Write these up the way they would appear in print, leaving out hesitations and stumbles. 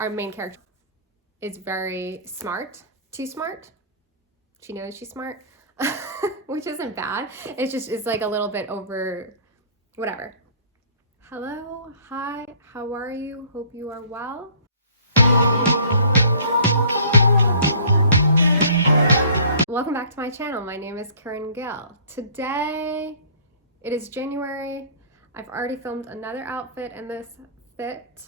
our main character is very smart, too smart. She knows she's smart, which isn't bad. It's like a little bit over, whatever. Hello, hi, how are you? Hope you are well. Welcome back to my channel. My name is Karen Gill. Today, it is January. I've already filmed another outfit in this fit,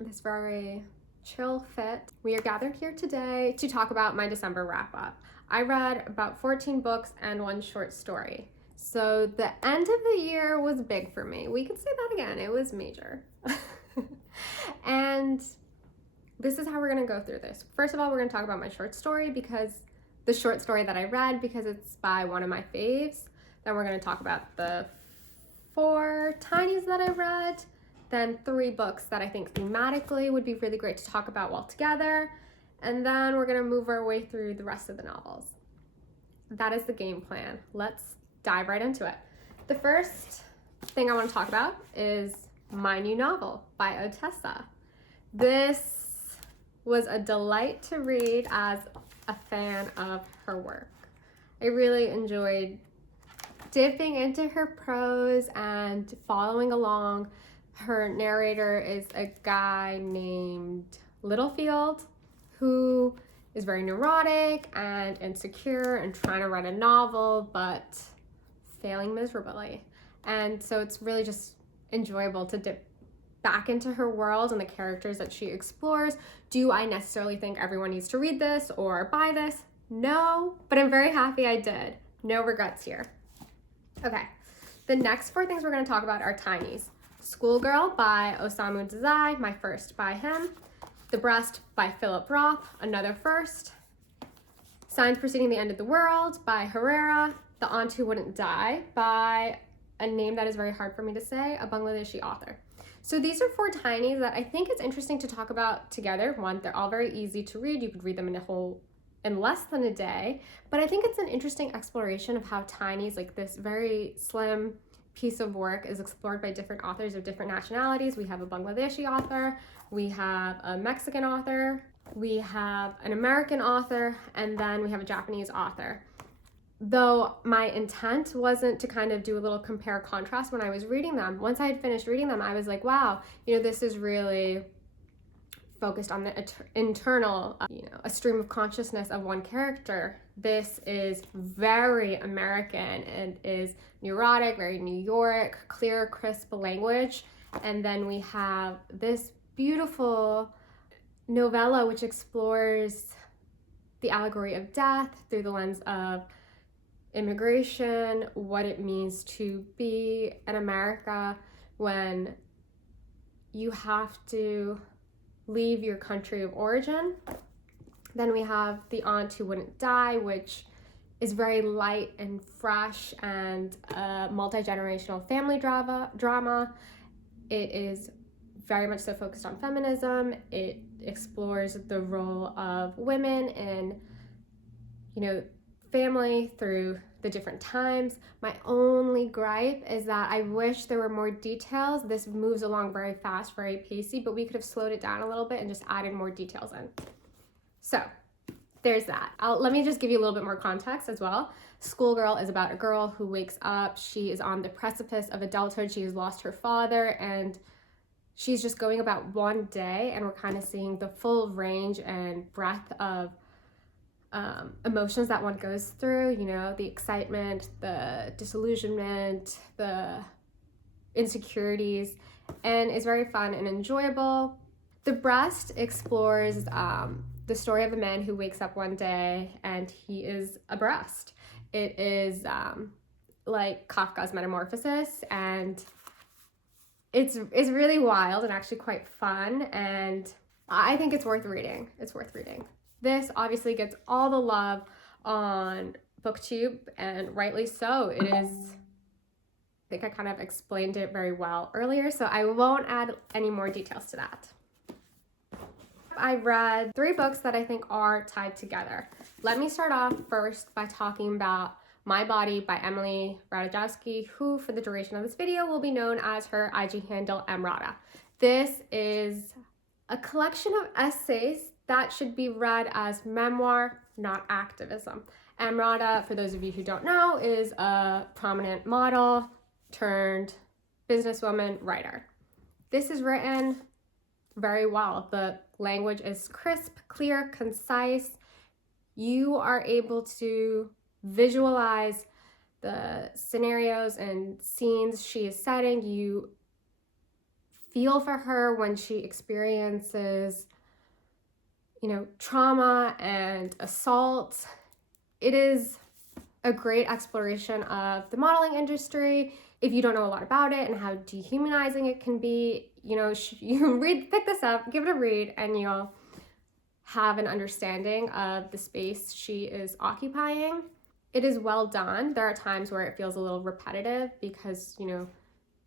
this very chill fit. We are gathered here today to talk about my December wrap up. I read about 14 books and 1 short story. So the end of the year was big for me. We could say that again, it was major. And this is how we're gonna go through this. First of all, we're gonna talk about my short story because the short story that I read because it's by one of my faves. Then we're gonna talk about the 4 tinies that I read, then 3 books that I think thematically would be really great to talk about all together. And then we're gonna move our way through the rest of the novels. That is the game plan. Let's dive right into it. The first thing I wanna talk about is my new novel by Ottessa. This was a delight to read as a fan of her work. I really enjoyed dipping into her prose and following along. Her narrator is a guy named Littlefield who is very neurotic and insecure and trying to write a novel but failing miserably. And so it's really just enjoyable to dip back into her world and the characters that she explores. Do I necessarily think everyone needs to read this or buy this? No, but I'm very happy I did. No regrets here. Okay, the next 4 things we're going to talk about are tinies. Schoolgirl by Osamu Dazai, my first by him. The Breast by Philip Roth, another first. Signs Preceding the End of the World by Herrera. The Aunt Who Wouldn't Die by a name that is very hard for me to say, a Bangladeshi author. So these are 4 tinies that I think it's interesting to talk about together. One, they're all very easy to read. You could read them in less than a day. But I think it's an interesting exploration of how tinies, like this very slim piece of work, is explored by different authors of different nationalities. We have a Bangladeshi author, we have a Mexican author, we have an American author, and then we have a Japanese author. Though my intent wasn't to kind of do a little compare contrast when I was reading them. Once I had finished reading them, I was like, wow, this is really focused on the internal, a stream of consciousness of one character. This is very American and is neurotic, very New York, clear, crisp language. And then we have this beautiful novella which explores the allegory of death through the lens of immigration, what it means to be in America when you have to leave your country of origin. Then we have The Aunt Who Wouldn't Die, which is very light and fresh and a multi-generational family drama. It is very much so focused on feminism. It explores the role of women in, family through the different times. My only gripe is that I wish there were more details. This moves along very fast, very pacey, but we could have slowed it down a little bit and just added more details in. So there's that. Let me just give you a little bit more context as well. Schoolgirl is about a girl who wakes up. She is on the precipice of adulthood. She has lost her father and she's just going about one day, and we're kind of seeing the full range and breadth of emotions that one goes through, the excitement, the disillusionment, the insecurities, and it's very fun and enjoyable. The Breast explores the story of a man who wakes up one day and he is a breast. It is like Kafka's Metamorphosis, and it's really wild and actually quite fun, and I think it's worth reading. It's worth reading. This obviously gets all the love on BookTube, and rightly so. It is, I think I kind of explained it very well earlier, so I won't add any more details to that. I read 3 books that I think are tied together. Let me start off first by talking about My Body by Emily Ratajowski, who for the duration of this video will be known as her IG handle Mrata. This is a collection of essays that should be read as memoir, not activism. Amrata, for those of you who don't know, is a prominent model turned businesswoman writer. This is written very well. The language is crisp, clear, concise. You are able to visualize the scenarios and scenes she is setting. You feel for her when she experiences, trauma and assault. It is a great exploration of the modeling industry. If you don't know a lot about it and how dehumanizing it can be, you pick this up, give it a read, and you'll have an understanding of the space she is occupying. It is well done. There are times where it feels a little repetitive because,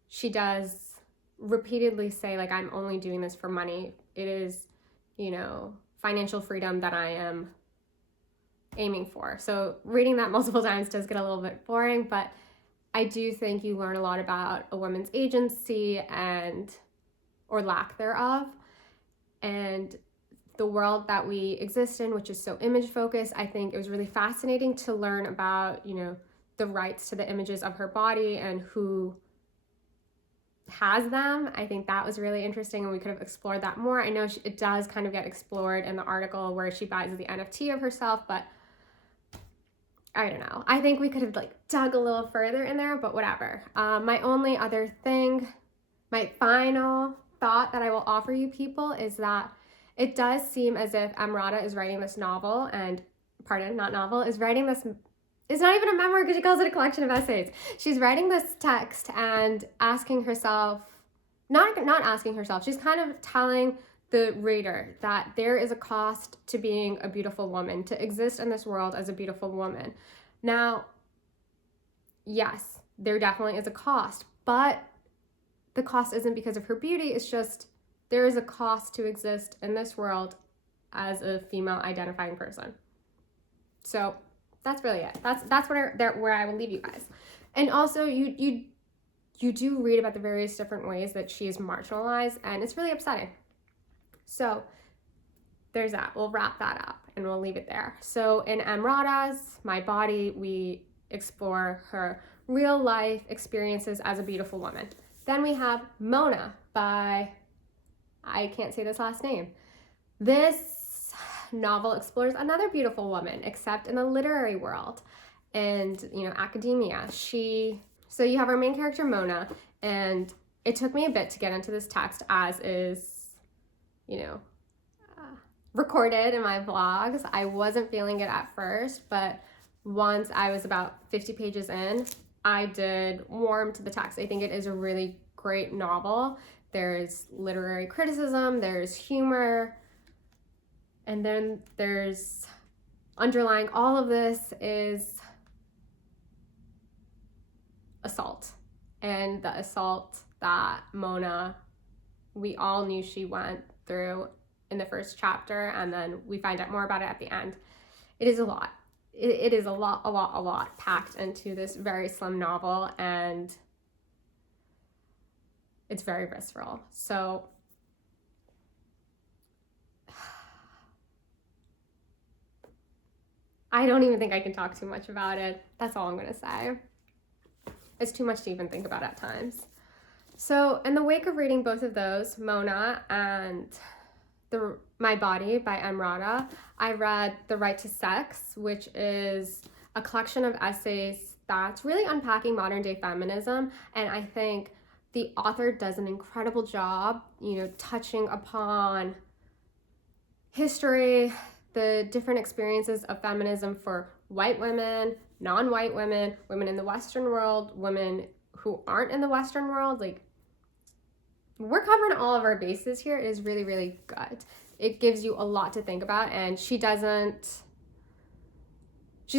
she does repeatedly say, like, I'm only doing this for money. It is, financial freedom that I am aiming for. So reading that multiple times does get a little bit boring, but I do think you learn a lot about a woman's agency or lack thereof, and the world that we exist in, which is so image focused. I think it was really fascinating to learn about, the rights to the images of her body and who has them. I think that was really interesting, and we could have explored that more. I know it does kind of get explored in the article where she buys the NFT of herself, but I don't know. I think we could have dug a little further in there, but whatever. My only other thing, my final thought that I will offer you people is that it does seem as if Amrata is writing this novel is writing this, it's not even a memoir because she calls it a collection of essays. She's writing this text and asking herself, not asking herself, she's kind of telling the reader that there is a cost to being a beautiful woman, to exist in this world as a beautiful woman. Now, yes, there definitely is a cost, but the cost isn't because of her beauty. It's just there is a cost to exist in this world as a female identifying person. So that's really it. That's where I will leave you guys. And also, you do read about the various different ways that she is marginalized, and it's really upsetting. So there's that. We'll wrap that up and we'll leave it there. So in Amrata's My Body, we explore her real life experiences as a beautiful woman. Then we have Mona by, I can't say this last name. This novel explores another beautiful woman, except in the literary world and, academia. So you have our main character, Mona, and it took me a bit to get into this text, as is, recorded in my vlogs. I wasn't feeling it at first, but once I was about 50 pages in, I did warm to the text. I think it is a really great novel. There's literary criticism, there's humor, and then there's underlying all of this is assault. And the assault that Mona, we all knew she went through in the first chapter, and then we find out more about it at the end. It is a lot. It is a lot packed into this very slim novel, and it's very visceral. So I don't even think I can talk too much about it. That's all I'm gonna say. It's too much to even think about at times. So in the wake of reading both of those, Mona and My Body by Amrata, I read The Right to Sex, which is a collection of essays that's really unpacking modern day feminism. And I think the author does an incredible job, touching upon history, the different experiences of feminism for white women, non-white women, women in the Western world, women who aren't in the Western world. We're covering all of our bases here. It is really, really good. It gives you a lot to think about, and she's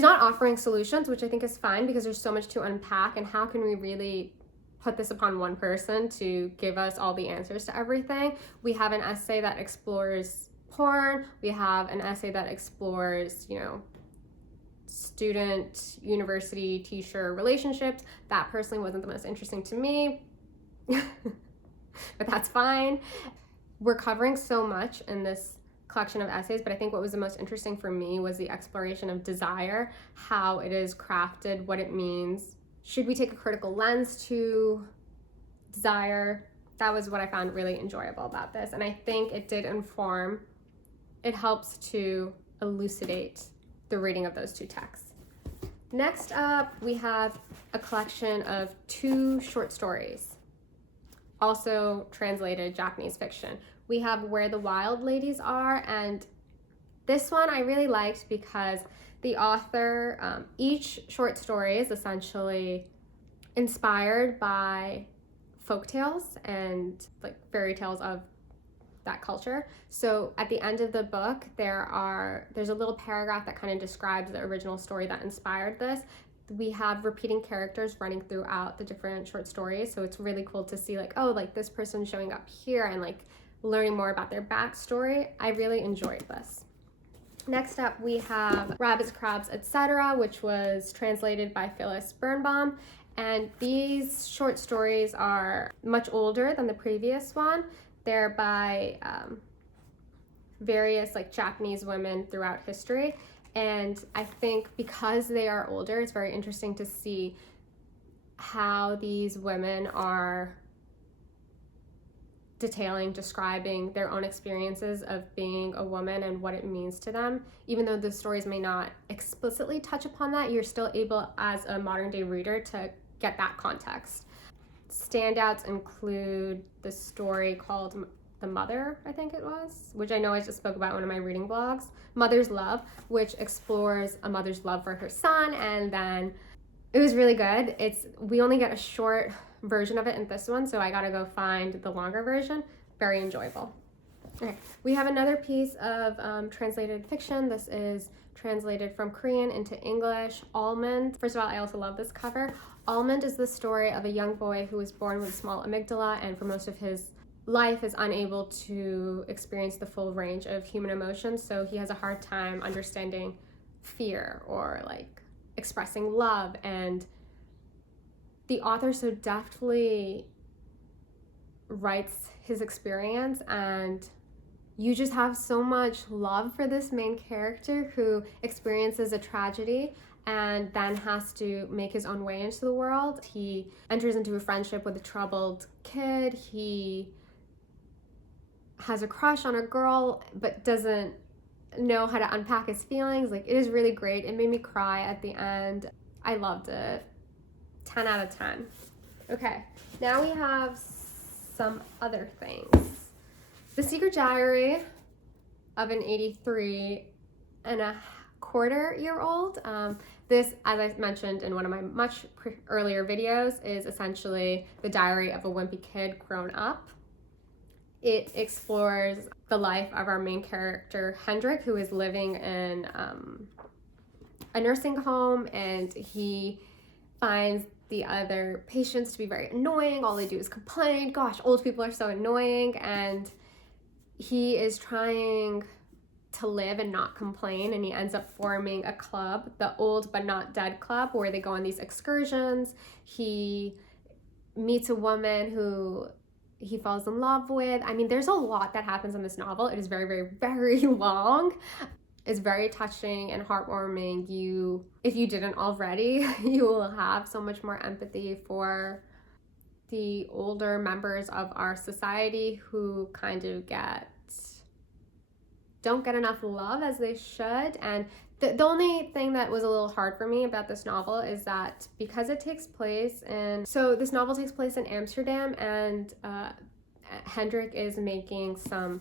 not offering solutions, which I think is fine because there's so much to unpack, and how can we really put this upon one person to give us all the answers to everything? We have an essay that explores porn. We have an essay that explores, student, university, teacher relationships. That personally wasn't the most interesting to me. But that's fine. we're covering so much in this collection of essays, but I think what was the most interesting for me was the exploration of desire, how it is crafted, what it means. Should we take a critical lens to desire? That was what I found really enjoyable about this, and I think it did inform, it helps to elucidate the reading of those two texts. Next up, we have a collection of 2 short stories, also translated Japanese fiction. We have Where the Wild Ladies Are, and this one I really liked because the author, each short story is essentially inspired by folktales and like fairy tales of that culture. So at the end of the book, there's a little paragraph that kind of describes the original story that inspired this. We have repeating characters running throughout the different short stories, so it's really cool to see like, oh, like this person showing up here and like learning more about their backstory. I really enjoyed this. Next up, we have Rabbits, Crabs, Etc., which was translated by Phyllis Birnbaum. And these short stories are much older than the previous one. They're by various like Japanese women throughout history. And I think because they are older, it's very interesting to see how these women are describing their own experiences of being a woman and what it means to them. Even though the stories may not explicitly touch upon that, you're still able as a modern day reader to get that context. Standouts include the story called The Mother, I think it was, which I know I just spoke about in one of my reading blogs, Mother's Love, which explores a mother's love for her son, and then it was really good. We only get a short version of it in this one, so I gotta go find the longer version. Very enjoyable. Okay, we have another piece of translated fiction. This is translated from Korean into English, Almond. First of all, I also love this cover. Almond is the story of a young boy who was born with a small amygdala and for most of his life is unable to experience the full range of human emotions, so he has a hard time understanding fear or like expressing love, and the author so deftly writes his experience, and you just have so much love for this main character who experiences a tragedy and then has to make his own way into the world. He enters into a friendship with a troubled kid. He has a crush on a girl but doesn't know how to unpack his feelings. Like, it is really great. It made me cry at the end. I loved it. 10 out of 10. Okay, now we have some other things. The Secret Diary of an 83-and-a-quarter-year-old. This, as I mentioned in one of my much earlier videos, is essentially the diary of a wimpy kid grown up. It explores the life of our main character, Hendrik, who is living in a nursing home, and he finds the other patients to be very annoying. All they do is complain. Gosh, old people are so annoying. And he is trying to live and not complain, and he ends up forming a club, the Old But Not Dead Club, where they go on these excursions. He meets a woman who he falls in love with. I mean, there's a lot that happens in this novel. It is very, very, very long. It's very touching and heartwarming. If you didn't already, you will have so much more empathy for the older members of our society who kind of don't get enough love as they should. And the only thing that was a little hard for me about this novel is that because it takes place this novel takes place in Amsterdam, and Hendrik is making some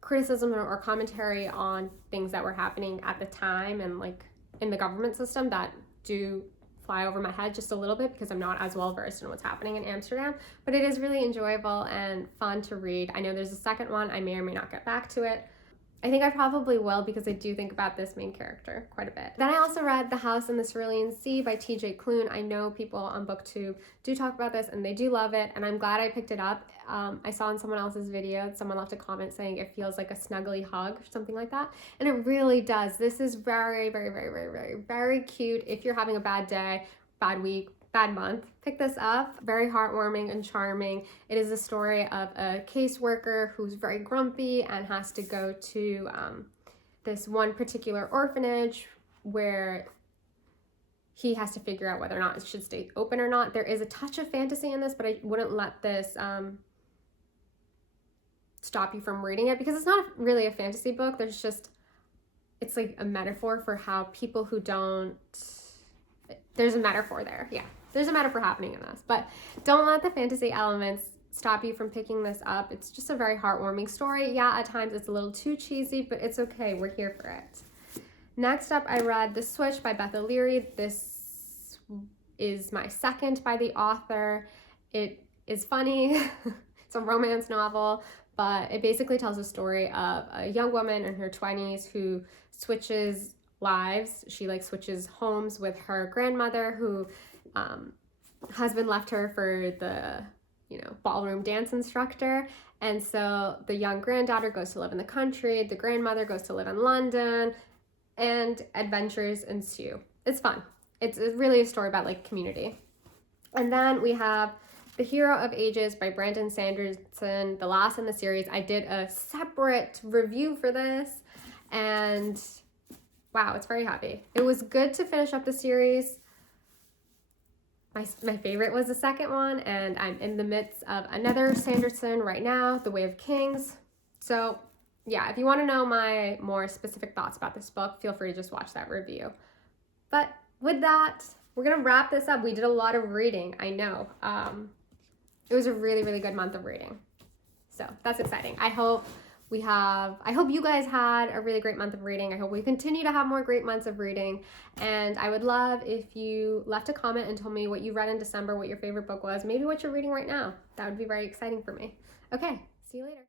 criticism or commentary on things that were happening at the time and like in the government system that do fly over my head just a little bit because I'm not as well versed in what's happening in Amsterdam, but it is really enjoyable and fun to read. I know there's a second one. I may or may not get back to it. I think I probably will because I do think about this main character quite a bit. Then I also read The House in the Cerulean Sea by TJ Klune. I know people on BookTube do talk about this and they do love it, and I'm glad I picked it up. I saw in someone else's video, someone left a comment saying it feels like a snuggly hug or something like that, and it really does. This is very, very, very, very, very, very cute if you're having a bad day, bad week, bad month, pick this up. Very heartwarming and charming. It is a story of a caseworker who's very grumpy and has to go to this one particular orphanage where he has to figure out whether or not it should stay open or not. There is a touch of fantasy in this, but I wouldn't let this stop you from reading it, because it's not really a fantasy book. It's like a metaphor for how people who don't, there's a metaphor there. Yeah, there's a metaphor happening in this, but don't let the fantasy elements stop you from picking this up. It's just a very heartwarming story. Yeah, at times it's a little too cheesy, but it's okay. We're here for it. Next up, I read The Switch by Beth. This is my second by the author. It is funny. It's a romance novel, but it basically tells a story of a young woman in her 20s who switches lives. She switches homes with her grandmother, who husband left her for the ballroom dance instructor. And so the young granddaughter goes to live in the country. The grandmother goes to live in London, and adventures ensue. It's fun. It's really a story about community. And then we have The Hero of Ages by Brandon Sanderson, the last in the series. I did a separate review for this, and wow, it's very happy. It was good to finish up the series. My favorite was the second one, and I'm in the midst of another Sanderson right now, The Way of Kings. So yeah, if you want to know my more specific thoughts about this book, feel free to just watch that review. But with that, we're going to wrap this up. We did a lot of reading, I know. It was a really, really good month of reading. So that's exciting. I hope you guys had a really great month of reading. I hope we continue to have more great months of reading. And I would love if you left a comment and told me what you read in December, what your favorite book was, maybe what you're reading right now. That would be very exciting for me. Okay, see you later.